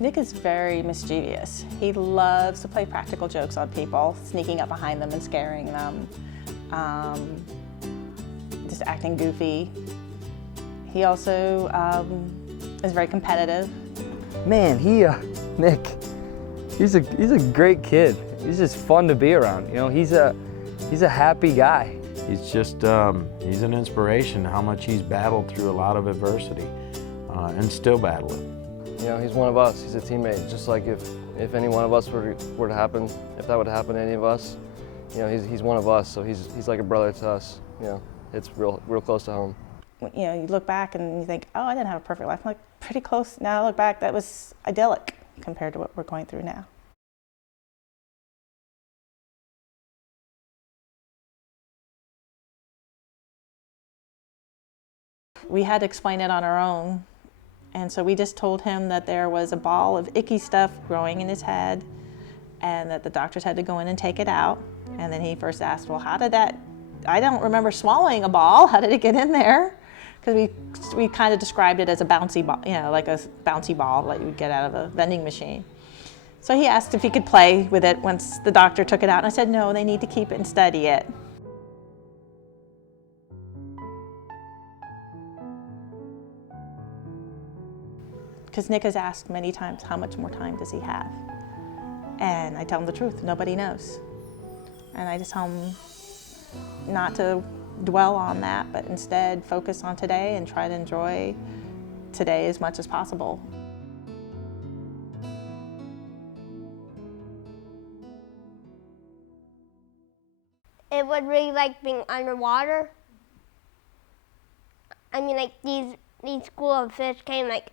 Nick is very mischievous. He loves to play practical jokes on people, sneaking up behind them and scaring them, just acting goofy. He also is very competitive. Man, Nick, he's a great kid. He's just fun to be around. You know, he's a happy guy. He's just, he's an inspiration, how much he's battled through a lot of adversity and still battling. You know, he's one of us, he's a teammate. Just like if any one of us were to happen, if that would happen to any of us, you know, he's one of us, so he's like a brother to us. You know, it's real close to home. You know, you look back and you think, oh, I didn't have a perfect life. I'm like, pretty close. Now I look back, that was idyllic compared to what we're going through now. We had to explain it on our own. And so we just told him that there was a ball of icky stuff growing in his head and that the doctors had to go in and take it out. And then he first asked, well, how did that, I don't remember swallowing a ball. How did it get in there? Because we kind of described it as a bouncy ball, you know, like a bouncy ball that you would get out of a vending machine. So he asked if he could play with it once the doctor took it out. And I said, no, they need to keep it and study it. Because Nick has asked many times, how much more time does he have? And I tell him the truth, nobody knows. And I just tell him not to dwell on that, but instead focus on today and try to enjoy today as much as possible. It was really like being underwater. I mean, like these school of fish came like,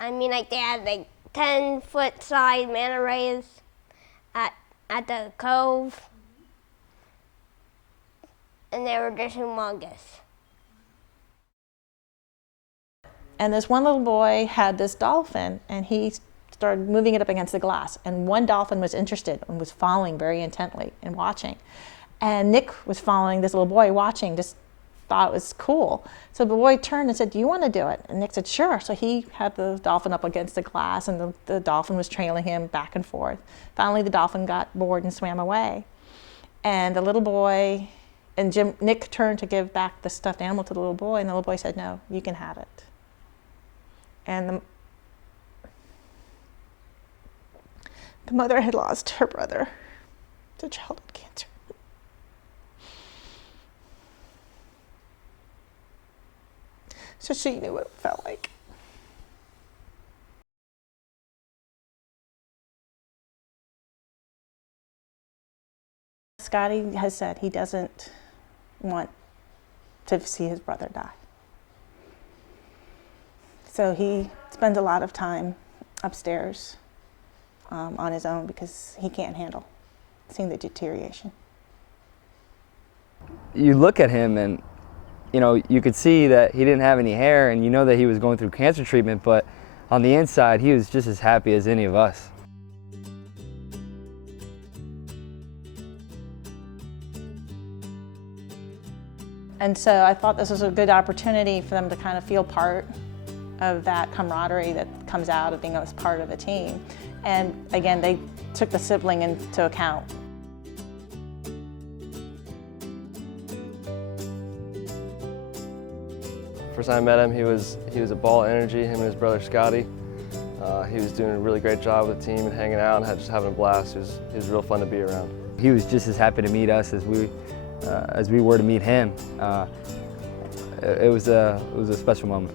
I mean, like they had like 10-foot size manta rays at the cove, and they were just humongous. And this one little boy had this dolphin, and he started moving it up against the glass. And one dolphin was interested and was following very intently and watching. And Nick was following this little boy, watching, just thought it was cool. So the boy turned and said, do you want to do it? And Nick said, sure. So he had the dolphin up against the glass, and the dolphin was trailing him back and forth. Finally, the dolphin got bored and swam away. And the little boy, and Nick turned to give back the stuffed animal to the little boy, and the little boy said, no, you can have it. And the mother had lost her brother to childhood cancer. So she knew what it felt like. Scotty has said he doesn't want to see his brother die. So he spends a lot of time upstairs on his own because he can't handle seeing the deterioration. You look at him and, you know, you could see that he didn't have any hair, and you know that he was going through cancer treatment, but on the inside, he was just as happy as any of us. And so I thought this was a good opportunity for them to kind of feel part of that camaraderie that comes out of being a part of a team. And again, they took the sibling into account. First time I met him, he was a ball of energy, him and his brother Scotty. He was doing a really great job with the team and hanging out and just having a blast. He was real fun to be around. He was just as happy to meet us as we were to meet him. It was a special moment.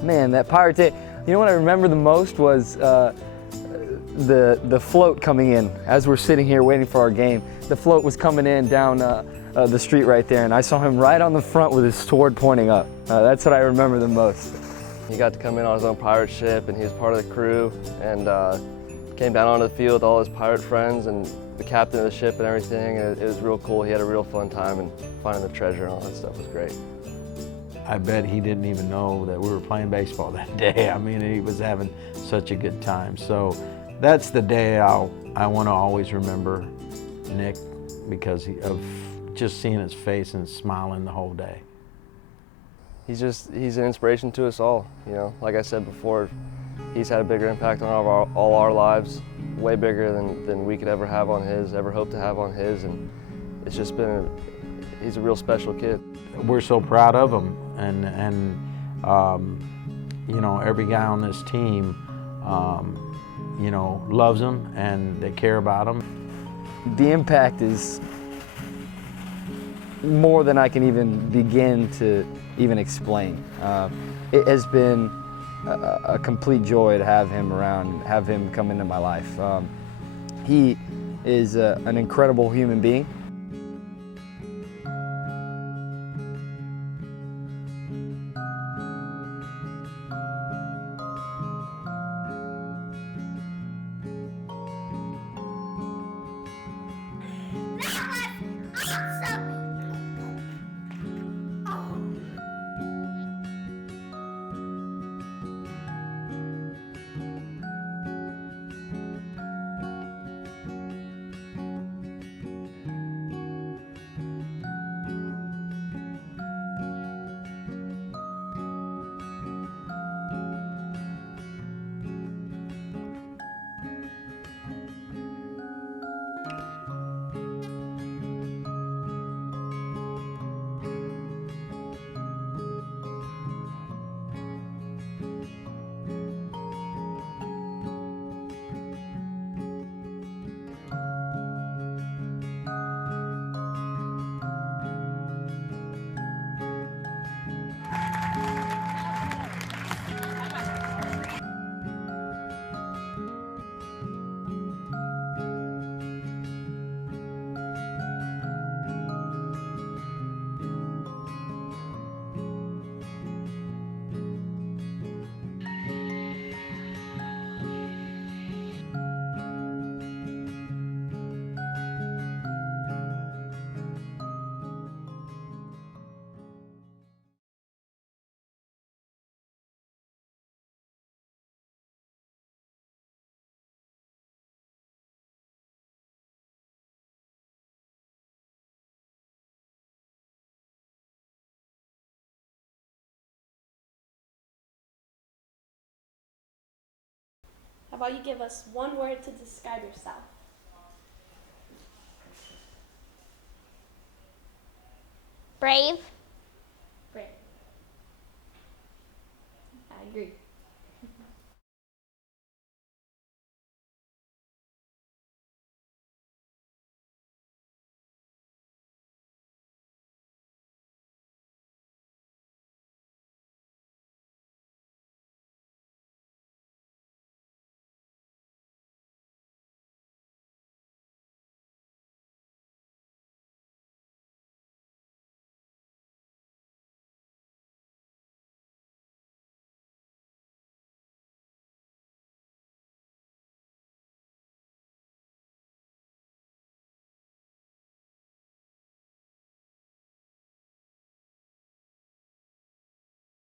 Man, that Pirate Day, you know what I remember the most was the float coming in. As we're sitting here waiting for our game, the float was coming in down the street right there, and I saw him right on the front with his sword pointing up. That's what I remember the most. He got to come in on his own pirate ship, and he was part of the crew, and came down onto the field with all his pirate friends and the captain of the ship and everything. And it was real cool. He had a real fun time, and finding the treasure and all that stuff was great. I bet he didn't even know that we were playing baseball that day. I mean, he was having such a good time. So that's the day I want to always remember Nick, because of just seeing his face and smiling the whole day. He's an inspiration to us all. You know, like I said before, he's had a bigger impact on all our lives, way bigger than we could ever have on his, ever hope to have on his, and it's just been, he's a real special kid. We're so proud of him, and you know, every guy on this team, you know, loves him and they care about him. The impact is more than I can even begin to even explain. It has been a complete joy to have him around, have him come into my life. He is an incredible human being. How about you give us one word to describe yourself? Brave. Great. I agree.